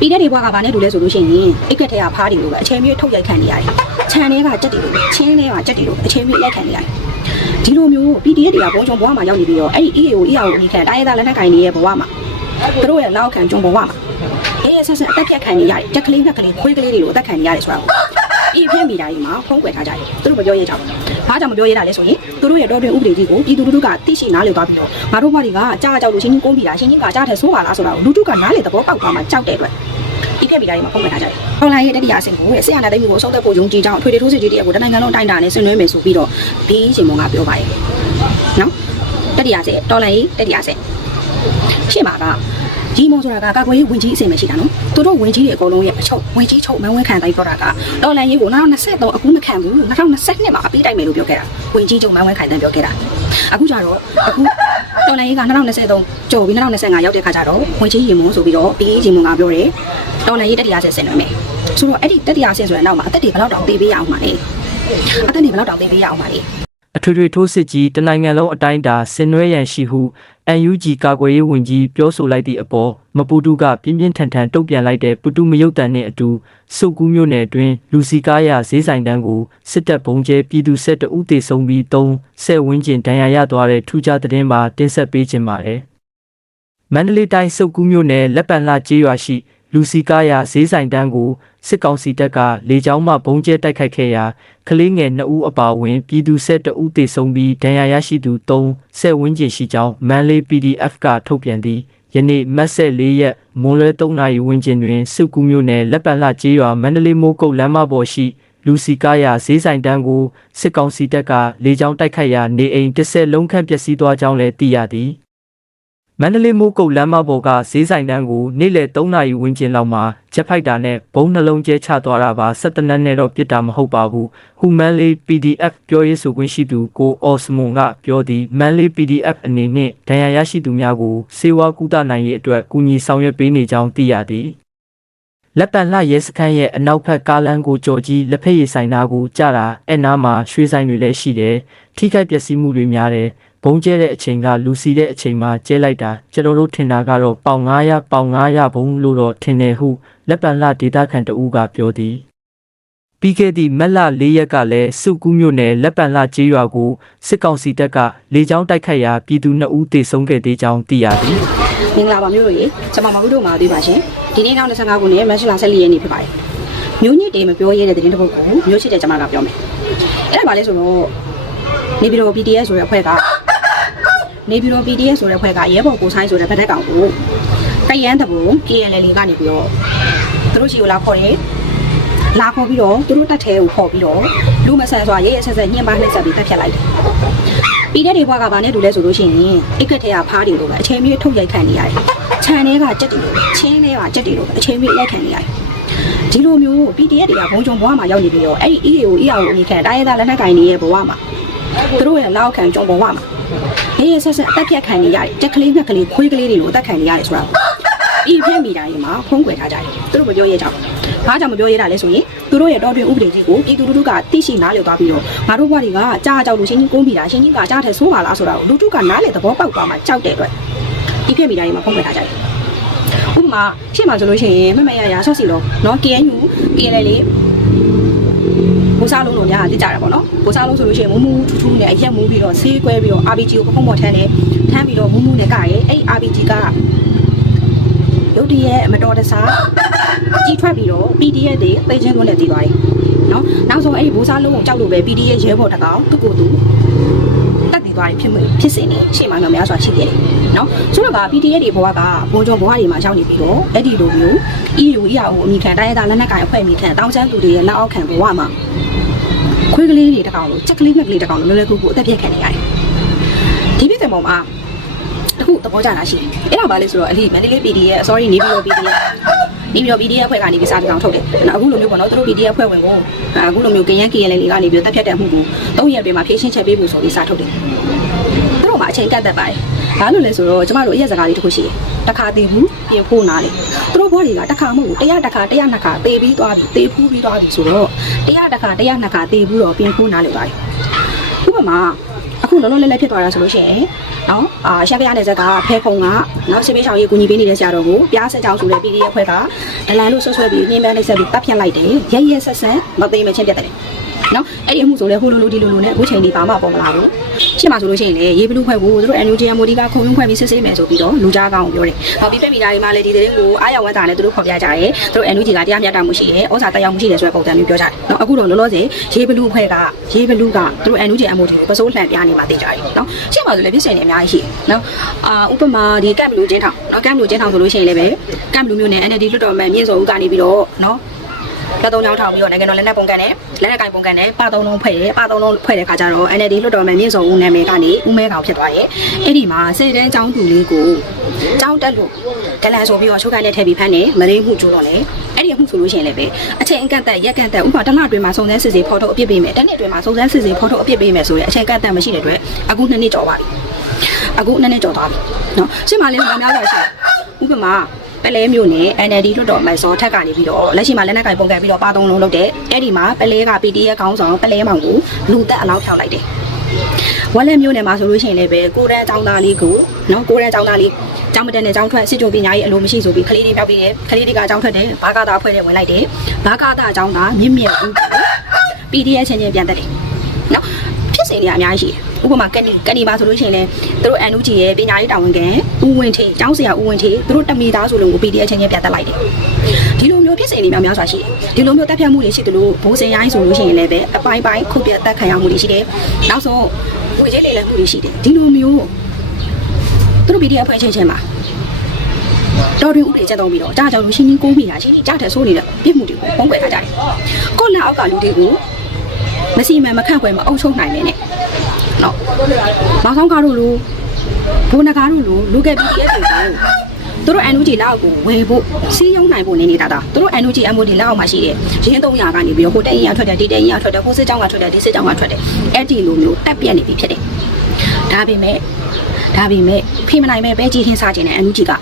ပြီးတဲ့ဒီဘွားကဘာနဲ့တူလဲဆိုလို့ရှိရင်အိတ်ကက်ထဲကဖားတယ်လို့ပဲအချိန်မြေထုတ်ရိုက်ခံနေရတယ်ခြံထဲကကြက်တယ်လို့ပဲချင်းထဲကကြက်တယ်လို့ပဲအချိန်မြေရိုက်ခံနေရတယ်ဒီလိုမျိုး PDF တွေကဘုံချုံဘဝမှာရောက်နေပြီးတော့အဲ့ဒီ EAO EAO အမိခံတိုင်းရသားလက်နက်ကင်တွေရဲ့ဘဝမှာသူတို့ရဲ့နောက်ခံဂျုံဘဝမှာအေးဆက်ဆက်အသက်ဖြတ်ခံနေရတယ်တက်ကလေးငှက်ကလေးခွေးကလေးတွေကိုအသက်ခံနေရတယ်ဆိုတာကိုဒီဖျက်မိတာတွေမှာဖုံးကွယ်ထားကြတယ်သူတို့မပြောရကြဘူး ဘာကြောင့်မပြောရတာလဲဆိုရင်သူတို့ရဲ့တော်တွင်ဥပဒေကြီးကိုပြည်သူလူထုကသိရှိနားလည်သွားပြီးတော့ငါတို့ဘဝတွေကကြားကြောက်လို့ရှင်းချင်းကုန်းပြီလားရှင်းချင်းကကြားတယ်ဆိုးပါလားဆိုတာကိုလူထုကနားလည်သဘောပေါက်သွားမှကြောက်တဲ့အတွက်ဒီပြက်မိတာတွေမှာဖုံးကွယ်ထားကြတယ်။ဟောင်းလိုင်းရဲ့တတိယအဆင့်ကိုဆရာနာသိမ်းမှုကိုအဆုံးသတ်ဖို့ယုံကြည်ကြောင်းအထွေထွေထိုးစစ်ကြီးတရက်ကိုတနိုင်ငံလုံးအတိုင်းအတာနဲ့ဆင်နွှဲမယ်ဆိုပြီးတော့ဒီရှင်မုံကပြောပါတယ်။နော်တတိယအဆင့်တော်လိုင်းတတိယအဆင့်ရှင်းပါက ဒီမုံဆိုတာကကာကွယ်ရေးဝင်ကြီးအဆင့်ပဲရှိတာနော်။သူတို့ဝင်ကြီးတွေအကုန်လုံးရဲ့အချုပ်ဝင်ကြီးချုပ်မန်းဝဲခံတိုင်းပြောတာကတော်လိုင်းရေးကို2023အခုမခံဘူး2022မှာအပြီးတိုက်မယ်လို့ပြောခဲ့တာ။ဝင်ကြီးချုပ်မန်းဝဲခံတိုင်းပြောခဲ့တာ။အခုကျတော့အခုတော်လိုင်းရေးက2023ကျော်ပြီး2025ရောက်တဲ့ခါကျတော့ဝင်ကြီးရေမုံဆိုပြီးတော့ပြီးရေမုံကပြောတယ်တော်လည်းရေးတတိယဆင့်ဆင်နေမယ်ဆိုတော့အဲ့ဒီတတိယဆင့်ဆိုတဲ့နောက်မှာအသက်တွေဘယ်လောက်တောင်ပေးပေးရအောင်ပါလဲအသက်တွေဘယ်လောက်တောင်ပေးပေးရအောင်ပါလဲ အထွေထွေထိုးစစ်ကြီးတနိုင်ငံလုံးအတိုင်းအတာဆင်နွှဲရန်ရှိဟု UNG ကာကွယ်ရေးဝန်ကြီးပြောဆိုလိုက်သည့်အပေါ်မပူတူကပြင်းပြင်းထန်ထန်တုံ့ပြန်လိုက်တဲ့ပူတူမယုတ်တန်နှင့်အတူစုတ်ကူးမြို့နယ်အတွင်းလူစီကားရဈေးဆိုင်တန်းကိုစစ်တပ်ဘုံကျဲပြည်သူစစ်တအုပ်တေဆုံးပြီး၃ဆယ်ဝန်းကျင်ဒဏ်ရာရသွားတဲ့ထူးခြားသတင်းမှာတင်ဆက်ပေးခြင်းပါတယ်မန္တလေးတိုင်းစုတ်ကူးမြို့နယ်လက်ပံလှကျေးရွာရှိ လူစီကားရဈေးဆိုင်တန်းကိုစစ်ကောင်စီတပ်ကလေကြောင်းမှဘုံကျဲတိုက်ခိုက်ခဲ့ရာကလေးငယ်2ဦးအပါအဝင်ပြည်သူစစ်တအုပ်တေဆုံးပြီးဒဏ်ရာရရှိသူ3ဆယ်ဝန်းကျင်ရှိကြောင်းမန်လေး PDF ကထုတ်ပြန်သည်ယနေ့မတ်ဆက်၄ရက်မွန်လွဲ3နာရီဝန်းကျင်တွင်စုတ်ကူးမြို့နယ်လက်ပံလှကျေးရွာမန္တလေးမိုးကုတ်လမ်းမပေါ်ရှိလူစီကားရဈေးဆိုင်တန်းကိုစစ်ကောင်စီတပ်ကလေကြောင်းတိုက်ခိုက်ရာနေအိမ်တစ်ဆက်လုံးခန့်ပျက်စီးသွားကြောင်းလည်းသိရသည် မန္တလေးမိုးကုတ်လမ်းမပေါ်ကဈေးဆိုင်တန်းကိုနေ့လယ်3နာရီဝန်းကျင်လောက်မှာဂျက်ဖိုက်တာနဲ့ဘုံနှလုံးကျဲချသွားတာပါ17နက်နဲ့တော့ပြစ်တာမဟုတ်ပါဘူးဟူမန်လေး PDF ပြောရေးဆိုခွင့်ရှိသူကိုအော်စမွန်ကပြောသည်မန်လေး PDF အနေနဲ့ဒဏ်ရာရရှိသူများကိုစေဝါကူတာနိုင်ရေးအတွက်ကူညီဆောင်ရွက်ပေးနေကြောင်းသိရသည်လက်ပံလှရဲစခန်းရဲ့အနောက်ဘက်ကားလမ်းကိုကြော်ကြီးလက်ဖက်ရည်ဆိုင်သားကိုကြတာအဲ့နားမှာရွှေဆိုင်တွေလည်းရှိတယ်ထိခိုက်ပျက်စီးမှုတွေများတယ် ဘုံကျဲတဲ့အချိန်ကလူစီတဲ့အချိန်မှာကျဲလိုက်တာကျွန်တော်တို့ထင်တာကတော့ပေါင်900ပေါင်900ဘုံလို့တော့ထင်တယ်ဟုလက်ပံလာဒေတာခန်တဦးကပြောသည်ပြီးခဲ့သည့်မက်လ၄ရက်ကလည်းစုကူးမြို့နယ်လက်ပံလာကျေးရွာကိုစစ်ကောင်စီတပ်ကလေကြောင်းတိုက်ခိုက်ရာပြည်သူ2ဦးသေဆုံးခဲ့သေးကြောင်းသိရသည်မင်္ဂလာပါမျိုးတို့ရေကျွန်မမဟုတ်တို့မှာသေးပါရှင်ဒီနေ့2025ခုနှစ်မတ်လ14ရက်နေ့ဖြစ်ပါတယ်မျိုးညစ်တေမပြောရတဲ့သတင်းတစ်ပုဒ်ကိုမျိုးချစ်တဲ့ကျွန်မကပြောမယ်အဲ့ဒါပါလဲဆိုတော့နေပြည်တော် PDF ဆိုတဲ့အဖွဲ့က နေပြည်တော် PDF ဆိုတဲ့အဖွဲ့ကရဲဘော်ကိုဆိုင်ဆိုတဲ့ဗတ်တက်ကောင်ကိုကရန်တဘူ KLL ကနေပြီးတော့သူတို့ချီကိုလာခေါ်တယ်လာခေါ်ပြီးတော့သူတို့တက်ထဲကိုခေါ်ပြီးတော့လူမဆန်စွာရဲရဲဆက်ဆက်ညှဉ်းပန်းနှိပ်စက်ပြီးတက်ဖြတ်လိုက်တယ်ပြီးတဲ့ဒီဘွားကဘာနဲ့တူလဲဆိုလို့ရှိရင်အိတ်ကက်ထဲကဖားတယ်လို့ပဲအချိန်မြေထုတ်ရိုက်ခံနေရတယ်ခြံထဲကကြက်တယ်လို့ပဲချင်းထဲကကြက်တယ်လို့ပဲအချိန်မြေရိုက်ခံနေရတယ်ဒီလိုမျိုး PDF တွေကဘုံကြုံဘဝမှာရောက်နေပြီးတော့အဲ့ဒီ EAO EAO အမိခံတိုင်းရသားလက်နက်ကင်တွေရဲ့ဘဝမှာသူတို့ရဲ့လောက်ခံကြုံဘဝမှာ ဟေးဆက်ဆက်အသက်ပြက်ခံနေရတယ်တက်ကလေးငှက်ကလေးခွေးကလေးတွေလိုအသက်ခံနေရတယ်ဆိုတာပေါ့ဤပြမိတာတွေမှာဖုံးကွယ်ထားကြတယ်သူတို့မပြောရကြဘူးဘာကြောင့်မပြောရတာလဲဆိုရင်သူတို့ရဲ့တော့တွင်ဥပဒေကြီးကိုပြည်သူလူထုကသိရှိနားလည်သွားပြီးတော့ငါတို့ဘဝတွေကကြားကြောက်လို့ရှင်ကြီးကုန်းပြီးတာရှင်ကြီးကကြားထဲဆိုးပါလားဆိုတာကိုလူထုကနားလည်သဘောပေါက်သွားမှကြောက်တဲ့အတွက်ဤပြမိတာတွေမှာဖုံးကွယ်ထားကြတယ်ဥပမာရှေ့မှာဆိုလို့ရှိရင်မမရရဆော့စီတော့နော် KNU KLL ဘူစားလုံးတို့ညာလက်ကြတာပေါ့နော်ဘူစားလုံးဆိုလို့ရှိရင်မူးမူးထူးထူးနဲ့အရက်မူးပြီးတော့ဆေးကွဲပြီးတော့ RPG ကိုပုံပုံပေါ်ထမ်းတယ်ထမ်းပြီးတော့မူးမူးနဲ့ကရဲအဲ့ RPG ကရုတ်တရက်မတော်တဆကြီးထွက်ပြီးတော့ PDF တွေသိချင်းသွင်းနဲ့တည်သွားတယ်နော်နောက်ဆုံးအဲ့ဒီဘူစားလုံးကိုကြောက်လို့ပဲ PDF ရဲဘော်တကောင်သူ့ကိုယ်သူတက်တည် သွားတယ်ဖြစ်မှုဖြစ်စဉ်နေရှေ့မှာများများစွာရှိခဲ့တယ်နော်ဆိုတော့က PDF တွေဘဝကဘုံကြုံဘဝတွေမှာရောက်နေပြီးတော့အဲ့ဒီလိုမျိုး EU EAO အမိခံတိုင်းရသားလက်နက်ကိုင်အဖွဲ့အမိခံတောင်းချမ်းသူတွေရဲ့လက်အောက်ခံဘဝမှာခွေးကလေးတွေတကောင်လို့ချက်ကလေးငှက်ကလေးတကောင်လို့လွယ်လွယ်ကူကူအသက်ပြတ်ခံနေရတယ်ဒီပြည့်တဲ့ပုံမှာတခုသဘောကျတာရှိတယ်အဲ့ဒါဘာလဲဆိုတော့အလိမန္တလေး PD ရဲ့ sorry နေပြည်တော် PD ရဲ့နေပြည်တော် PD ရဲ့အဖွဲ့ကနေပြီးစာတောင်ထုတ်တယ်အခုလိုမျိုးပေါ့နော်သူတို့ PD ရဲ့အဖွဲ့ဝင်ကိုအခုလိုမျိုးကရန် KL လေးကနေပြီးတက်ဖြတ်တဲ့မှုကို၃ရက်ပြင်မှာဖြည့်ရှင်းချက်ပေးဖို့ဆိုပြီးစာထုတ်တယ် သူတို့မှာအချိန်ကန့်သက်ပါတယ်ဘာလို့လဲဆိုတော့ကျမတို့အရက်စကားလေးတစ်ခုရှိတယ်တစ်ခါတည်ဘူးပြင်ဖို့နားလေသူတို့ဘောတွေကတစ်ခါမဟုတ်ဘူးတရားတစ်ခါတရားနှစ်ခါသေပြီးသွားပြီသေဖူးပြီးသွားပြီဆိုတော့တရားတစ်ခါတရားနှစ်ခါသေဘူးတော့ပြင်ဖို့နားလေသွားတယ်ဥပမာအခုလောလောလတ်လတ်ဖြစ်သွားတာဆိုလို့ရှိရင်နော်အာရှမ်းပြနယ်ဇက်ကဖဲခုံကနော်စစ်ပေးဆောင်ရေးကူညီပေးနေတဲ့ဆရာတော်ကိုပြားဆက်ကြောင်းဆိုတဲ့ PDF အဖွဲ့ကဒလန်လို့ဆွဆွဲပြီးနှင်းပန်းနှိပ်ဆက်ပြီးတပ်ဖြတ်လိုက်တယ်ရရဆက်ဆက်မသိမချင်းပြတ်တယ် နော်အဲ့ဒီအမှုဆိုလဲဟိုလိုလိုဒီလိုလိုနဲ့အခုချိန်ဒီဘာမှပေါ်မလာဘူးရှင်းမှာဆိုလို့ရှိရင်လေရေးဘလူးဖွဲ့ကိုသူတို့ NUG MOD ကခုံရုံးဖွဲ့ပြီးစစ်ဆေးမယ်ဆိုပြီးတော့လူကြားကောင်းပြောတယ်။ဟောပြီးပြက်မီတာတွေမှာလည်းဒီသတင်းကိုအားရဝမ်းသာနဲ့သူတို့ဖော်ပြကြတယ်။သူတို့ NUG ကတရားမျှတမှုရှိတယ်။ဩဇာတက်ရောက်မှုရှိတယ်ဆိုတဲ့ပုံစံမျိုးပြောကြတယ်။နော်အခုတော့လောလောဆယ်ရေးဘလူးဖွဲ့ကရေးဘလူးကသူတို့ NUG MOD ကိုပစိုးလှန်ပြနေမှာသိကြတယ်။နော်ရှင်းမှာဆိုလည်းဖြစ်စင်နေအများကြီးရှိတယ်။နော်အာဥပမာဒီကမ်ဘလူးချင်းထောင်နော်ကမ်ဘလူးချင်းထောင်ဆိုလို့ရှိရင်လည်းပဲကမ်ဘလူးမျိုးနဲ့ NLD လွှတ်တော်မှမြင့်စောဦးကနေပြီးတော့နော် လက်သုံးချောင်းထောင်ပြီးတော့နိုင်ငံတော်လက်နက်ပုံကန်နဲ့လက်နက်ကင်ပုံကန်နဲ့ပါသုံးလုံးဖွဲ့တယ်ပါသုံးလုံးဖွဲ့တဲ့ခါကျတော့ NLD လွှတ်တော်မှာမြင့်စောဦးနာမည်ကနေဦးမဲကောင်ဖြစ်သွားရဲ့အဲ့ဒီမှာစိတ်တန်းចောင်းသူလေးကိုចောင်းတက်လို့ဒလန်ဆိုပြီးတော့ချုပ်ခိုင်းနဲ့ထည့်ပြီးဖမ်းတယ်မရင်းမှုကျိုးတော့လေအဲ့ဒီအမှုဆိုလို့ရှိရင်လည်းပဲအချိန်အကန့်အသတ်ရက်ကန်တက်ဥပမာတစ်လအတွင်းမှာစုံစမ်းစစ်ဆေးဖော်ထုတ်အပြစ်ပေးမယ်တစ်နှစ်အတွင်းမှာစုံစမ်းစစ်ဆေးဖော်ထုတ်အပြစ်ပေးမယ်ဆိုရင်အချိန်ကန့်အသတ်မရှိတဲ့အတွက်အခုနှစ်နှစ်ကျော်ပါပြီအခုနှစ်နှစ်ကျော်သွားပြီနော်ရှင်းမလေးကများစွာရှိဥပမာ ပလဲမျိုးနဲ့ NLD လွှတ်တော်မိုက်စောထက်ကနေပြီးတော့လက်ရှိမှာလက်နက်ကင်ပုံကန်ပြီးတော့ပါသုံးလုံးလုပ်တဲ့အဲ့ဒီမှာပလဲက PDF ခေါင်းဆောင်ပလဲမောင်ကိုလူသက်အလောက်ဖြောက်လိုက်တယ်ဝက်လက်မျိုးနယ်မှာဆိုလို့ရှိရင်လည်းပဲကိုရန်ចောင်းသားလေးကိုနော်ကိုရန်ចောင်းသားလေးကျောင်းမတက်နဲ့ကျောင်းထွက်စစ်ကြုံပညာရေးအလိုမရှိဆိုပြီးခလေးလေးပြောက်ပြီးတယ်ခလေးလေးကကျောင်းထွက်တယ်ဘာကာတာဖွဲ့တဲ့ဝင်လိုက်တယ်ဘာကာတာကျောင်းသားမြင့်မြတ်ဦးကို PDF ချင်းချင်းပြန်တက်တယ်နော်ဖြ စ်စဉ်တွေအများကြီးရှိတယ်ဥပမာကနီကနီမှာဆိုလို့ရှိရင်လည်းသူတို့ NUG ရဲ့ပညာရေးတာဝန်ခံဦးဝင်းထေကျောင်းဆရာဦးဝင်းထေသူတို့တမီသားဆိုလို့ကို PDF ချင်းချင်းပြန်တက်လိုက်တယ်ဒီလိုမျိုးဖြစ်စဉ်တွေများများစွာရှိတယ်ဒီလိုမျိုးတက်ဖြတ်မှုတွေရှိတယ်လို့ဘိုးစင်ရိုင်းဆိုလို့ရှိရင်လည်းပဲအပိုင်းပိုင်းခုတ်ပြတ်တက်ခံရမှုတွေရှိတယ်နောက်ဆုံးဝေကျဲလေလည်မှုတွေရှိတယ်ဒီလိုမျိုးသူတို့ PDF ဖွဲ့ချင်းချင်းမှာတော်ရင်ဥပဒေချက်သုံးပြီးတော့ကြားကြောင်လို့ရှင်းရှင်းကိုးမိတာရှင်းရှင်းကြားတဲ့ဆိုးနေတဲ့ပြစ်မှုတွေကိုပုံကွယ်ထားကြတယ်ကိုယ့်လက်အောက်ကလူတွေကို မစီမံမခန့်ခွဲမအုပ်ချုပ်နိုင်နေနဲ့နော်မောင်ဆောင်ကားတို့လူဘိုးနဂါတို့လူလူကယ် PDF တွေကိုသူတို့ NUG လက်အောက်ကိုဝယ်ဖို့စီးရုံနိုင်ဖို့နေနေတာတာသူတို့ NUG MOD လက်အောက်မှာရှိတဲ့ရင်း300ကနေပြီးတော့ဟိုတက်ရင်ရထွက်တယ်ဒီတက်ရင်ရထွက်တယ်ဟိုစစ်ကြောင်းကထွက်တယ်ဒီစစ်ကြောင်းကထွက်တယ်အဲ့ဒီလိုမျိုးတက်ပြက်နေပြီဖြစ်တယ်ဒါပေမဲ့ဒါပေမဲ့ဖေးမနိုင်မဲ့ပဲကြီးထင်းစားခြင်းနဲ့ NUG က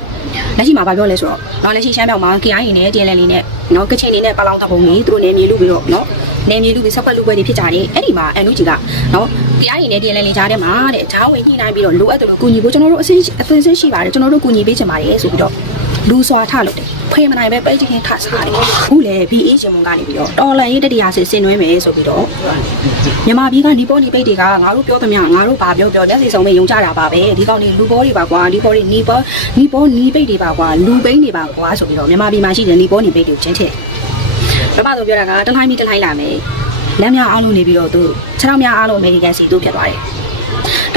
လက်ရှိမှာဗာပြောလဲဆိုတော့တော့လက်ရှိရှမ်းမြောက်မှာ KI နေနဲ့ DLL လေးနဲ့နော်ကချင်နေနဲ့ပလောင်တပုံကြီးသူတို့နေမြေလူပြီးတော့နော်နေမြေလူပြီးဆက်ဖက်လူပွဲတွေဖြစ်ကြတယ်အဲ့ဒီမှာအန်လူကြီးကနော်တရားရင်နဲ့တရားလည်လေးကြားထဲမှာတဲ့ဂျားဝင်ညှိနှိုင်းပြီးတော့လိုအပ်တယ်လို့ကူညီဖို့ကျွန်တော်တို့အစင်းအသင်းစင်းရှိပါတယ်ကျွန်တော်တို့ကူညီပေးချင်ပါတယ်ဆိုပြီးတော့လူစွာထလုပ်တယ် ဖေးမနိုင်ပဲပဲချင်းထစားတယ်ခုလေ BA ရှင်မုံကနေပြီးတော့တော်လန်ရေးတတိယဆင်ဆင်နွှဲမယ်ဆိုပြီးတော့မြန်မာပြည်ကနေပေါ်နေပိတ်တွေကငါတို့ပြောသမျှငါတို့ဘာပြောပြောလက်စီဆောင်မေးယုံကြတာပါပဲဒီကောင်တွေလူပေါ်တွေပါကွာဒီပေါ်တွေနီပေါ်နီပေါ်နီပိတ်တွေပါကွာလူပိန်းတွေပါကွာဆိုပြီးတော့မြန်မာပြည်မှာရှိတဲ့နီပေါ်နီပိတ်တွေကိုချင်းထည့်ပထမဆုံးပြောတာကတလိုင်းပြီးတလိုင်းလာမယ်လမ်းများအားလုံးနေပြီးတော့သူခြေထောက်များအားလုံးအမေရိကန်စီတို့ဖြစ်သွားတယ်။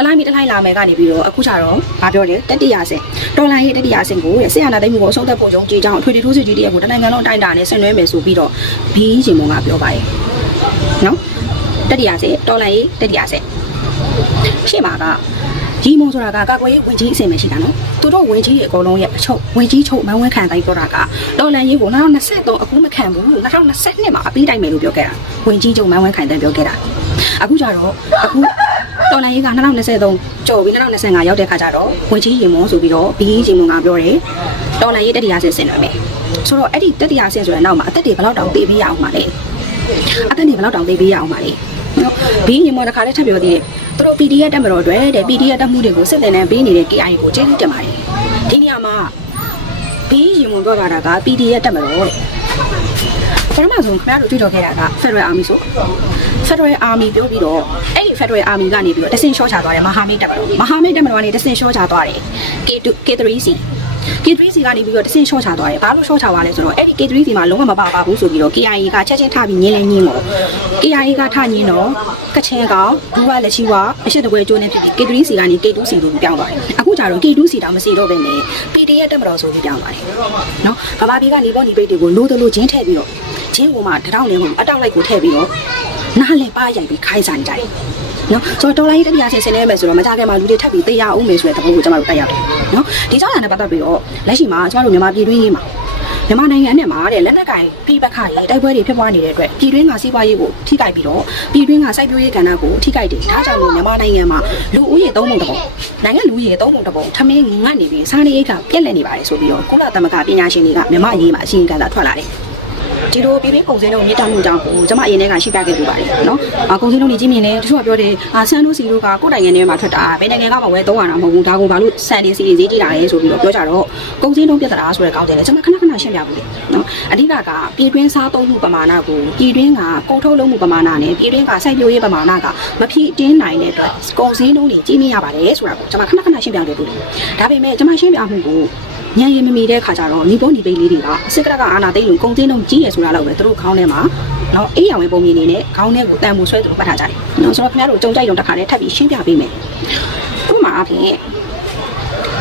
တလိုက်မီတလိုက်လာမယ်ကနေပြီးတော့အခုကျတော့မပြောတယ်တတိယဆင်တော်လိုင်းရေးတတိယဆင်ကိုဆရာနာသိမ်းမှုကိုအဆုံးသတ်ဖို့ယုံကြည်ကြောင်းအထွေထွေထိုးစစ်ကြီးတရက်ကိုတနိုင်ငံလုံးအတိုင်းအတာနဲ့ဆင်နွှဲမယ်ဆိုပြီးတော့ဘီးရှင်မုံကပြောပါတယ်။နော်တတိယဆင်တော်လိုင်းရေးတတိယဆင်ရှေ့မှာကရီမုံဆိုတာကကာကွယ်ရေးဝင်ကြီးအစင်မရှိတာနော်သူတို့ဝင်ကြီးတွေအကုန်လုံးရဲ့အချုပ်ဝင်ကြီးချုပ်မန်းဝန်းခံတိုင်းပြောတာကတော်လန်ရေးကို2023အခုမခံဘူး2022မှာအပြီးတိုင်းမယ်လို့ပြောခဲ့တာဝင်ကြီးချုပ်မန်းဝန်းခံတိုင်းပြောခဲ့တာအခုကျတော့အခု တော်လန်ရေးက2023ကျော်ပြီး2025ရောက်တဲ့ခါကျတော့ဝင်ကြီးရင်မုံဆိုပြီးတော့ဘီးရင်မုံကပြောတယ်တော်လန်ရေးတတိယဆင်ဆင်တယ်မယ်ဆိုတော့အဲ့ဒီတတိယဆင်ဆိုတဲ့နောက်မှာအသက်တွေဘယ်လောက်တောင်ပေးပေးရအောင်ပါလဲအသက်တွေဘယ်လောက်တောင်ပေးပေးရအောင်ပါလဲနော်ဘီးရင်မုံတစ်ခါလေးထပ်ပြောသေးတယ်သူတို့ PDF တက်မတော်အတွက်တဲ့ PDF တက်မှုတွေကိုစစ်တင်နေပေးနေတဲ့ KI ကိုကျေးဇူးတင်ပါတယ်ဒီနေရာမှာဘီးရင်မုံပြောတာက PDF တက်မတော်တဲ့ ပထမဆုံးခင်ဗျားတို့တွေ့တော့ခဲ့တာက Federal Army ဆို Federal Army ပြောပြီးတော့အဲ့ဒီ Federal Army ကနေပြီးတော့တဆင်ရှော့ချသွားတယ်မဟာမိတ်တက်မတော်မဟာမိတ်တက်မတော်ကနေတဆင်ရှော့ချသွားတယ် K2 K3C K3C ကနေပြီးတော့တဆင်ရှော့ချသွားတယ်ဘာလို့ရှော့ချသွားလဲဆိုတော့အဲ့ဒီ K3C မှာလုံးဝမပါပါဘူးဆိုပြီးတော့ KIA ကချက်ချင်းထပြီးညင်းလဲညင်းတော့ KIA ကထညင်းတော့ကချင်ကောင်ဒူဝလက်ရှိဝအရှိတပွဲကျိုးနေဖြစ်ပြီး K3C ကနေ K2C လို့ပြောင်းသွားတယ်အခုကျတော့ K2C တောင်မစီတော့ဘဲနဲ့ PDF တက်မတော်ဆိုပြီးပြောင်းသွားတယ်နော်ဗမာပြည်ကနေပေါ်နေပိတ်တွေကိုလိုတလို့ချင်းထည့်ပြီးတော့ ချင်းကိုမှတထောင်လင်းကိုအတောက်လိုက်ကိုထည့်ပြီးတော့နားလည်ပါရိုက်ပြီးခိုင်းစားနေကြတယ်နော်ဆိုတော့တော်လိုင်းတတိယဆင်ဆင်နေမယ်ဆိုတော့မကြခင်မှာလူတွေထပ်ပြီးတရားအောင်မယ်ဆိုတဲ့သဘောကိုကျွန်တော်တို့တက်ရောက်တယ်နော်ဒီကြောင့်လည်းပတ်သက်ပြီးတော့လက်ရှိမှာကျွန်တော်တို့မြန်မာပြည်တွင်းရေးမှာမြန်မာနိုင်ငံနဲ့မှာတဲ့လက်နက်ကင်ပြည်ပခါရေးတိုက်ပွဲတွေဖြစ်ပွားနေတဲ့အတွက်ပြည်တွင်းကစီးပွားရေးကိုထိခိုက်ပြီးတော့ပြည်တွင်းကစိုက်ပျိုးရေးကဏ္ဍကိုထိခိုက်တယ်ဒါကြောင့်မို့မြန်မာနိုင်ငံမှာလူဦးရေသုံးပုံတစ်ပုံနိုင်ငံလူဦးရေသုံးပုံတစ်ပုံထမင်းငတ်နေပြီးစားနေရိတ်ကပြက်လက်နေပါတယ်ဆိုပြီးတော့ကုလသမဂ္ဂပညာရှင်တွေကမြန်မာအရေးမှာအစီရင်ခံစာထွက်လာတယ် ဒီလိုပြည်ပင်းကုန်စည်လုံးမြင့်တက်မှုကြောင့်ကိုကျမအရင်တည်းကရှိပြခဲ့ပြပါတယ်နော်အာကုန်စည်လုံးတွေကြီးမြင်လဲတချို့ကပြောတယ်အာဆန်တို့စီတို့ကကိုယ်နိုင်ငံထဲမှာထွက်တာဘယ်နိုင်ငံကမှဝယ်သုံးရတာမဟုတ်ဘူးဒါကိုဘာလို့ဆန်တွေစီတွေဈေးကြီးလာလဲဆိုပြီးတော့ပြောကြတော့ကုန်စည်လုံးပြဿနာဆိုတဲ့ကောင်းတယ်လေကျမခဏခဏရှင်းပြဘူးလေနော်အဓိကကပြည်တွင်းစားသုံးမှုပမာဏကိုပြည်တွင်းကကုန်ထုတ်လုပ်မှုပမာဏနဲ့ပြည်တွင်းကစိုက်ပျိုးရေးပမာဏကမဖြည့်တင်းနိုင်တဲ့အတွက်ကုန်စည်လုံးတွေကြီးမြင့်ရပါတယ်ဆိုတာကိုကျမခဏခဏရှင်းပြခဲ့ဘူးလေဒါပေမဲ့ကျမရှင်းပြမှုကို ညံရင်မမီတဲ့ခါကျတော့ညီပေါ်ညီပိတ်လေးတွေကအစစ်ကရကအာနာသိမ့်လို့ကုန်တင်းလုံးကြီးရဆိုတာတော့ပဲသူတို့ခေါင်းထဲမှာနော်အေးရောင်ရဲ့ပုံမြင်နေနဲ့ခေါင်းထဲကိုတန်မှုဆွဲသူတို့ပတ်ထားကြတယ်နော်ဆိုတော့ခင်ဗျားတို့ကြုံကြိုက်တော့တစ်ခါလေးထပ်ပြီးရှင်းပြပေးမယ်ဥပမာအဖြစ်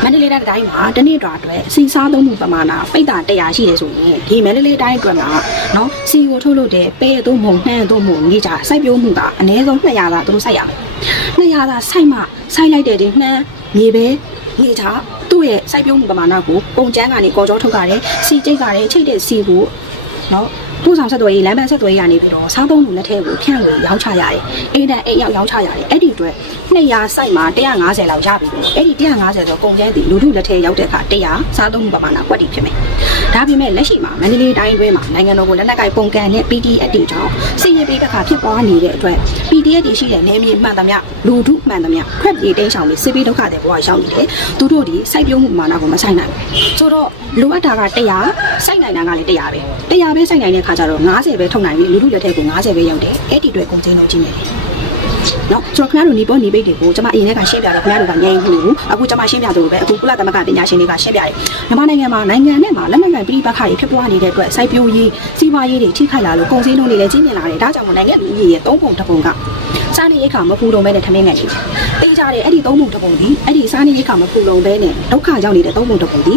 မန္တလေးတိုင်းတိုင်းမှာတနေ့တာအတွက်စီစားသုံးမှုပမာဏပိတ်တာ100ရှိတယ်ဆိုရင်ဒီမန္တလေးတိုင်းအတွက်မှာနော်စီကိုထုတ်လို့တဲ့ပဲသုံးမှုနှမ်းသုံးမှုငေးကြစိုက်ပျိုးမှုကအနည်းဆုံး200သာသူတို့စိုက်ရမယ်200သာစိုက်မှစိုက်လိုက်တဲ့ဒီနှမ်းမြေပဲငေးကြ သူ့ရဲ့စိုက်ပျိုးမှုပမာဏကိုပုံကျန်းကနေကော်ကြောထုတ်ကြတယ်စီကျိတ်ကြတယ်ချိတ်တဲ့စီကိုနော်ပို့ဆောင်ဆက်သွယ်ရေးလမ်းပန်းဆက်သွယ်ရေးရနေပြီးတော့စားသုံးမှုလက်ထဲကိုဖြန့်ဝေရောင်းချရတယ်အိမ်တန်အိမ်ရောက်ရောင်းချရတယ်အဲ့ဒီအတွက်200စိုက်မှာ150လောက်ရပြီလို့အဲ့ဒီ150ဆိုကုန်ကျန်းသည်လူထုလက်ထဲရောက်တဲ့အခါ100စားသုံးမှုပမာဏကွက်တီဖြစ်မယ်ဒါပေမဲ့လက်ရှိမှာမန္တလေးတိုင်းတွင်းမှာနိုင်ငံတော်ကိုလက်နက်ကိုင်ပုံကန်နဲ့ PDF တွေကြောင့်စီရင်ပေးတစ်ခါဖြစ်ပွားနေတဲ့အတွက် PDF တွေရှိတဲ့နေမြေမှန်သမျှလူထုမှန်သမျှဖက်ပြေးတိန်းဆောင်ပြီးစစ်ပေးဒုက္ခတွေဘဝရောက်နေတယ်သူတို့ဒီစိုက်ပျိုးမှုပမာဏကိုမဆိုင်နိုင်ဘူးဆိုတော့လိုအပ်တာက100စိုက်နိုင်တာကလည်း100ပဲ100ပဲစိုက်နိုင်တဲ့အခါကျတော့90ပဲထုတ်နိုင်ပြီလူထုလက်ထဲကို90ပဲရောက်တယ်အဲ့ဒီအတွက်ကုန်စည်နှုန်းကြီးနေတယ် နော်ကျွန်တော်ခင်ဗျားတို့နေပေါ်နေပိတ်တွေကိုကျွန်မအရင်ကရှင်းပြတော့ခင်ဗျားတို့ကငြိမ်နေဘူးအခုကျွန်မရှင်းပြသလိုပဲအခုကုလသမဂ္ဂပညာရှင်တွေကရှင်းပြတယ်မြန်မာနိုင်ငံမှာနိုင်ငံနဲ့မှာလက်နက်ကိုင်ပြည်ပခါတွေဖြစ်ပွားနေတဲ့အတွက်စိုက်ပျိုးရေးစီးပွားရေးတွေထိခိုက်လာလို့ကုန်စည်နှုန်းတွေလည်းကြီးမြင့်လာတယ်ဒါကြောင့်မို့နိုင်ငံလူကြီးရဲ့၃ပုံတစ်ပုံကစားနေရိတ်ခါမဖူလုံပဲနဲ့ထမင်းငယ်နေတယ်တေးကြတယ်အဲ့ဒီ၃ပုံတစ်ပုံဒီအဲ့ဒီစားနေရိတ်ခါမဖူလုံပဲနဲ့ဒုက္ခရောက်နေတဲ့၃ပုံတစ်ပုံဒီ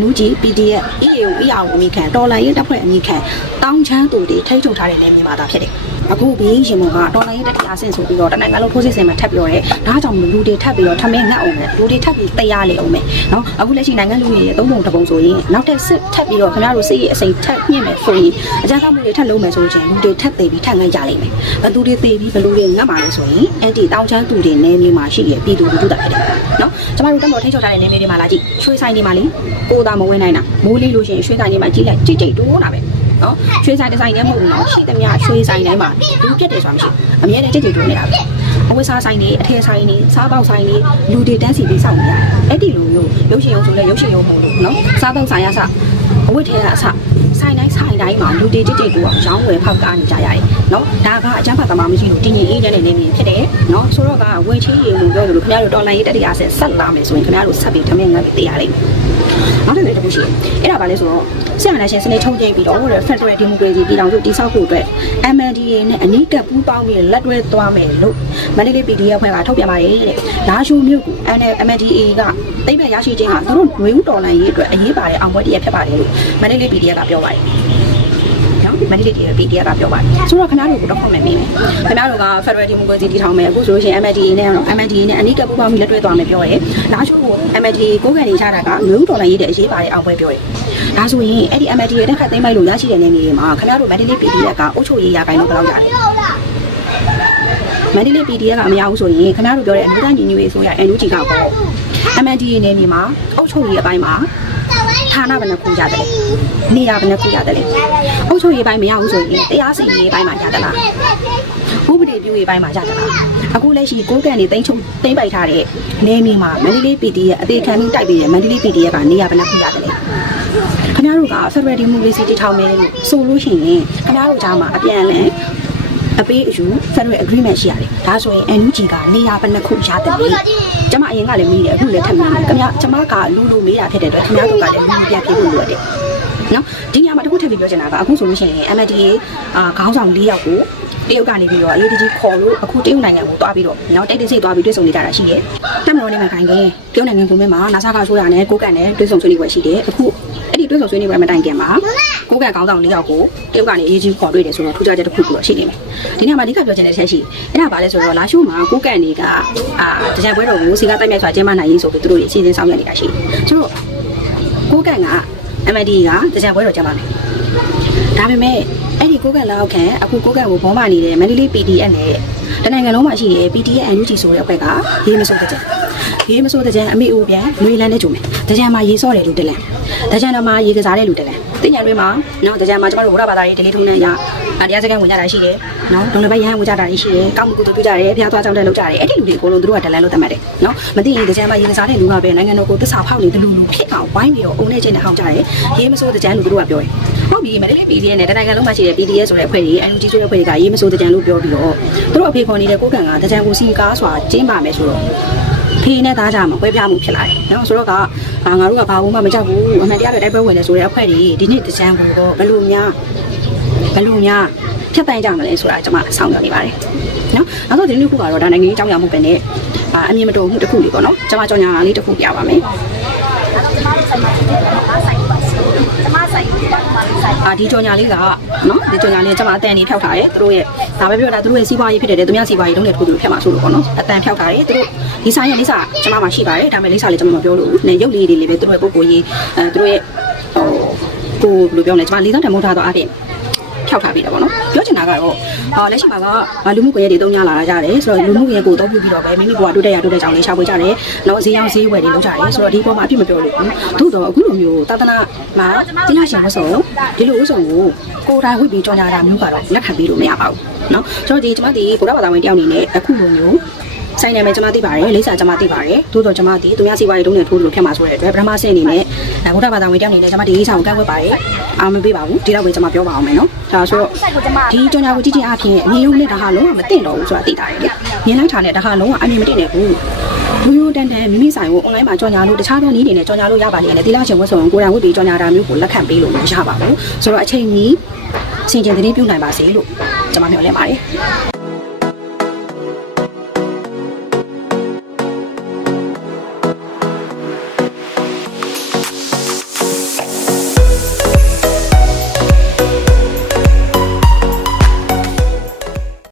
NUG PDF EAO EAO အမိခံတော်လိုင်းရေးတပ်ဖွဲ့အမိခံတောင်းချမ်းသူတွေထိတ်ထုတ်ထားတဲ့နေမြေမှာတာဖြစ်တယ်အခုဘင်းရှင်မကတော်လိုင်းရေးတက်တရားဆင့်ဆိုပြီးတော့တနိုင်ငံလုံးထိုးစစ်ဆင်မှာထပ်ပြောတယ်ဒါကြောင့်လူတွေထပ်ပြီးတော့ထမင်းငတ်အောင်မယ်လူတွေထပ်ပြီးတရားလေအောင်မယ်နော်အခုလက်ရှိနိုင်ငံလူကြီးရဲ့သုံးပုံတစ်ပုံဆိုရင်နောက်ထပ်စစ်ထပ်ပြီးတော့ခင်ဗျားတို့စိတ်ရဲ့အစိမ်ထပ်ညှင့်မယ်ဆိုရင်အကြမ်းဖက်မှုတွေထပ်လုံးမယ်ဆိုရင်လူတွေထပ်သေးပြီးထပ်ငတ်ကြလိမ့်မယ်ဘယ်သူတွေသေးပြီးဘယ်လူတွေငတ်ပါလဲဆိုရင်အဲ့ဒီတောင်းချမ်းသူတွေနေမြေမှာရှိရဲ့ပြည်သူလူထုတာဖြစ်တယ်နော်ကျမတို့တက်မော်ထိချုပ်ထားတဲ့နေမြေတွေမှာလာကြည့်ရွှေဆိုင်တွေမှာလေကိုသာမဝင်နိုင်တာမိုးလေးလို့ရှိရင်ရွှေဆိုင်တွေမှာကြီးလိုက်ကြိတ်ကြိတ်တိုးတာပဲ နော်ရွှေဆိုင်ဒီဇိုင်းနဲ့မဟုတ်ဘူးနော်ရှိသမျှရွှေဆိုင်တိုင်းမှာလူပြက်တယ်ဆိုတာမရှိအမြဲတမ်းကြိတ်ကြိတ်တိုးနေတာပဲအဝတ်စားဆိုင်တွေအထည်ဆိုင်တွေစားပေါက်ဆိုင်တွေလူတွေတန်းစီပြီးစောင့်နေရတယ်အဲ့ဒီလိုမျိုးရုပ်ရှင်ရုံဆိုလဲရုပ်ရှင်ရုံမဟုတ်လို့နော်စားပေါက်ဆိုင်ရစအဝတ်ထဲကအစဆိုင်တိုင်းဆိုင်တိုင်းမှာလူတွေကြိတ်ကြိတ်တိုးအောင်ရောင်းဝယ်ဖောက်ကားနေကြရတယ် နော်ဒါကအကျန်းဖတ်သမားမရှိလို့တင်းရင်အေးတဲ့နေနေဖြစ်တယ်နော်ဆိုတော့ကဝယ်ချင်းရေမှုပြောလို့ခင်ဗျားတို့တော်လိုင်းရေးတက်တရားဆက်ဆက်လာမယ်ဆိုရင်ခင်ဗျားတို့ဆက်ပြီးထမင်းငတ်ပြီးတရားလိမ့်မယ်နောက်တစ်ခုတစ်ခုရှိတယ်အဲ့ဒါဘာလဲဆိုတော့ဆရာမနာရှင်စနေထုတ်ကြိပြီးတော့ Federal Democracy ပြည်ထောင်စုတည်ဆောက်ဖို့အတွက် MNDA နဲ့အနီးကပ်ပူးပေါင်းပြီးလက်တွဲသွားမယ်လို့မန္တလေး PDF ဖွဲ့ကထုတ်ပြန်ပါတယ်တဲ့လာရှိုမြို့က MNDA ကတိတ်ပြရရှိခြင်းကသူတို့ຫນွေဦးတော်လှန်ရေးအတွက်အရေးပါတဲ့အောင်ပွဲတစ်ရပ်ဖြစ်ပါတယ်လို့မန္တလေး PDF ကပြောပါတယ်နော် မန္တလေး PDF ကပြောပါတယ်ဆိုတော့ခဏတို့ကတော့ခေါ်မယ်မင်းခင်ဗျားတို့က Federal Democracy တည်ထောင်မယ်အခုဆိုလို့ရှိရင် MNDA နဲ့နော် MNDA နဲ့အနီးကပ်ပူးပေါင်းပြီးလက်တွဲသွားမယ်ပြောတယ်လာရှိုကို MNDA ကိုယ်ကနေချတာကຫນွေဦးတော်လှန်ရေးတဲ့အရေးပါတဲ့အောင်ပွဲပြောတယ်ဒါဆိုရင်အဲ့ဒီ MND ရဲ့တက်ခတ်သိမ်းပိုက်လို့ရရှိတဲ့နေမြေတွေမှာခင်ဗျားတို့ Mandalay PDF ကအုပ်ချုပ်ရေးရပိုင်းတော့ဘယ်လောက်ရတယ် Mandalay PDF ကအမရဘူးဆိုရင်ခင်ဗျားတို့ပြောတဲ့အမျိုးသားညီညွတ်ရေးဆိုရ NUG ကပေါ့ MND ရဲ့နေမြေမှာအုပ်ချုပ်ရေးအပိုင်းမှာ ဌာနဘယ်နှခုရတယ်လဲနေရာဘယ်နှခုရတယ်လဲအုပ်ချုပ်ရေးပိုင်းမရဘူးဆိုရင်တရားစီရင်ရေးပိုင်းမှာရတယ်လားဥပဒေပြုရေးပိုင်းမှာရတယ်လားအခုလက်ရှိကိုးကန်နေတိမ့်ချုပ်တိမ့်ပိုက်ထားတဲ့နေမြေမှာ Mandalay PDF အသေးခံပြီးတိုက်ပြီးတဲ့ Mandalay PDF ကနေရာဘယ်နှခုရတယ်လဲခင်ဗျားတို့က Federal Democracy တည်ထောင်မယ်လို့ဆိုလို့ရှိရင်ခင်ဗျားတို့ကြားမှာအပြန်အလှန် အပေးအယူ Federal Agreement ရှိရတယ်။ဒါဆိုရင် NUG ကနေရာဘယ်နှခုရတယ်လဲ။ကျမအရင်ကလည်းမေးတယ်အခုလည်းထပ်မေးတယ်။ခင်ဗျာကျမကလူလူမေးတာဖြစ်တဲ့အတွက်ခင်ဗျားတို့ကလည်းလူပြန်ပြေဖို့လိုတယ်။နော်ဒီညမှာတခုထပ်ပြီးပြောချင်တာကအခုဆိုလို့ရှိရင် MDA အာခေါင်းဆောင်၄ယောက်ကိုတရုတ်ကနေပြီးတော့အရေးတကြီးခေါ်လို့အခုတရုတ်နိုင်ငံကိုတွားပြီးတော့နော်တိတ်တိတ်ဆိတ်တွားပြီးတွေ့ဆုံနေကြတာရှိတယ်။တက်မတော်နေမှာခိုင်ခဲ့တရုတ်နိုင်ငံကိုမဲမှာနာဆာခါဆိုရနဲ့ကိုကန်နဲ့တွေ့ဆုံဆွေးနွေးပွဲရှိတယ်။အခု အဲ့ဒီတွေ့ဆုံဆွေးနွေးပွဲမတိုင်ခင်မှာကိုကန်ခေါင်းဆောင်၄ယောက်ကိုတရုတ်ကနေအရေးကြီးခေါ်တွေ့တယ်ဆိုတော့ထူးခြားချက်တစ်ခုခုတော့ရှိနေမယ်။ဒီနေ့မှာအဓိကပြောချင်တဲ့ချက်ရှိအဲ့ဒါဘာလဲဆိုတော့လာရှိုးမှာကိုကန်တွေကအာတကြံပွဲတော်ကိုစီကတိုက်မြိုက်စွာကျင်းပနိုင်ရေးဆိုပြီးသူတို့အစီအစဉ်ဆောင်ရွက်နေတာရှိတယ်။ဆိုတော့ကိုကန်က MD ကတကြံပွဲတော်ကျင်းပမယ်။ဒါပေမဲ့အဲ့ဒီကိုကန်လောက်ခံအခုကိုကန်ကိုဘောမနေတဲ့မန္တလေး PDF နဲ့တနိုင်ငံလုံးမှာရှိတဲ့ PDF NUG ဆိုတဲ့အဖွဲ့ကရေးမစိုးတဲ့ကြံ ရေးမစိုးတဲ့ကြံအမေဦးပြန်လွေလန်းနဲ့ဂျုံမယ်တကြံမှာရေးစော့တယ်လို့တလန်တကြံတော်မှာရေးကစားတယ်လို့တလန်တတင်ညာတွေမှာနော်တရားမှာကျမတို့ဘုရားဘာသာရေးဒလေးထုံးနဲ့ရအတရားစကန်ဝင်ကြတာရှိတယ်နော်ဒုံလဘရဟန်းဝင်ကြတာရှိတယ်ကောင်းမှုကုသိုလ်ပြုကြတယ်ဖျားသွားကြောင်းတဲ့လုပ်ကြတယ်အဲ့ဒီလူတွေအကုန်လုံးသူတို့ကဒလန်လို့တတ်မှတ်တယ်နော်မသိရင်တရားမှာရေစားတဲ့လူကပဲနိုင်ငံတော်ကိုသစ္စာဖောက်နေတယ်လူလူဖြစ်အောင်ဝိုင်းပြီးတော့အုံနဲ့ချင်းနဲ့ဟောင်းကြတယ်ရေးမစိုးတရားလူသူတို့ကပြောတယ်ဟုတ်ပြီမလေးလေး PDF နဲ့တနိုင်ငံလုံးမှာရှိတဲ့ PDF ဆိုတဲ့အဖွဲ့တွေ NUG ဆိုတဲ့အဖွဲ့တွေကရေးမစိုးတရားလို့ပြောပြီးတော့သူတို့အဖေခေါ်နေတဲ့ကိုကံကတရားကိုစီကားစွာကျင်းပါမယ်ဆိုတော့ ဖေးနဲ့သားကြမှာပွဲပြမှုဖြစ်လာတယ်။နော်ဆိုတော့ကအာငါတို့ကဘာဘူးမှမကြောက်ဘူးအမှန်တရားတွေတိုက်ပွဲဝင်နေဆိုတဲ့အဖွဲ့တွေဒီနေ့တကြံကိုတော့ဘယ်လိုများဘယ်လိုများဖြတ်တန်းကြမလဲဆိုတာကျွန်မဆောင်းပြနေပါတယ်။နော်နောက်ဆုံးဒီနေ့ခုကတော့ဒါနိုင်ငံရေးအကြောင်းအရာမှုပဲနဲ့အာအမြင်မတော်မှုတစ်ခုလေးပေါ့နော်ကျွန်မကြောင်ညာလေးတစ်ခုပြပါမယ်။အာဒီကြော်ညာလေးကနော်ဒီကြော်ညာလေးကျွန်မအတန်လေးဖျောက်ထားတယ်သူတို့ရဲ့ ဒါပဲပြောတာသူတို့ရဲ့စီးပွားရေးဖြစ်တယ်သူများစီးပွားရေးလုံးနဲ့တစ်ခုသူတို့ဖျက်မှာဆိုလို့ပေါ့နော်အတန်ဖျောက်ထားတယ်သူတို့ဒီဆိုင်ရဲ့လိစာကျွန်မမှာရှိပါတယ်ဒါပေမဲ့လိစာလေးကျွန်မမပြောလို့ဘူးနေရုပ်လေးတွေလေးပဲသူတို့ရဲ့ပုံကိုရေးအဲသူတို့ရဲ့ဟိုကိုဘယ်လိုပြောလဲကျွန်မလေးသောတမိုးထားတော့အပြင်ဖျောက်ထားပြီးတော့ပေါ့နော်ပြောချင် တာကတော့အော်လက်ရှိမှာကလူမှုကွန်ရက်တွေတုံးညာလာကြတယ်ဆိုတော့လူမှုကွန်ရက်ကိုတုံးပြပြီးတော့ပဲမိမိဘဝတိုးတက်ရတိုးတက်ကြောင်းလေးရှာဖွေကြတယ်နောက်ဈေးအောင်ဈေးဝယ်တွေလုပ်ကြတယ်ဆိုတော့ဒီပေါ်မှာအပြစ်မပြောလို့ဘူးသို့တော့အခုလိုမျိုးသာသနာမှာတရားရှင်ဝတ်ဆုံးဒီလိုဥဆောင်ကိုကိုယ်တိုင်ဝိပြီးကြော်ညာတာမျိုးကတော့လက်ခံပြီးလို့မရပါဘူးเนาะဆိုတော့ဒီကျွန်မဒီကိုရဘာသာဝင်တယောက်အနေနဲ့အခုလိုမျိုးဆိုင်နာမည်ကျွန်မသိပါတယ်လိပ်စာကျွန်မသိပါတယ်သို့တော့ကျွန်မဒီသူများစီပွားရေးတုံးနဲ့ထိုးလို့ဖြစ်မှာဆိုတဲ့အတွက်ပထမဆင့်အနေနဲ့ ဒါဗုဒ္ဓဘာသာဝင်တယောက်အနေနဲ့ကျွန်မဒီရေးဆောင်ကိုကန့်ကွက်ပါတယ်အာမပေးပါဘူးဒီတော့ပဲကျွန်မပြောပါအောင်မယ်နော်ဒါဆိုတော့ဒီကြောင်ညာကိုကြည့်ကြည့်အားဖြင့်အမြင်ရုပ်နဲ့ဒါဟာလုံးဝမသိတော့ဘူးဆိုတာသိတာလေမြင်လိုက်တာနဲ့ဒါဟာလုံးဝအမြင်မသိနေဘူးရိုးရိုးတန်းတန်းမိမိဆိုင်ကို online မှာကြော်ညာလို့တခြားသောနည်းတွေနဲ့ကြော်ညာလို့ရပါလိမ့်မယ်။ဒီလားချိန်ဝတ်ဆောင်ကိုယ်တိုင်ဝတ်ပြီးကြော်ညာတာမျိုးကိုလက်ခံပေးလို့မရပါဘူး။ဆိုတော့အချိန်ကြီးစင်ကြင်သတင်းပြုနိုင်ပါစေလို့ကျွန်မမျှော်လင့်ပါတယ်။